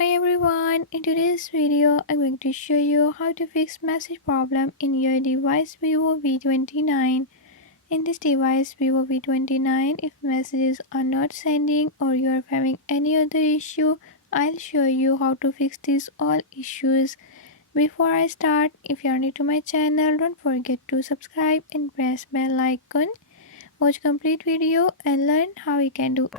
Hi everyone, in today's video I'm going to show you how to fix message problem in your device Vivo V29. In this device Vivo V29, if messages are not sending or you are having any other issue, I'll show you how to fix these all issues. Before I start, if you are new to my channel, don't forget to subscribe and press bell icon. Watch complete video and learn how you can do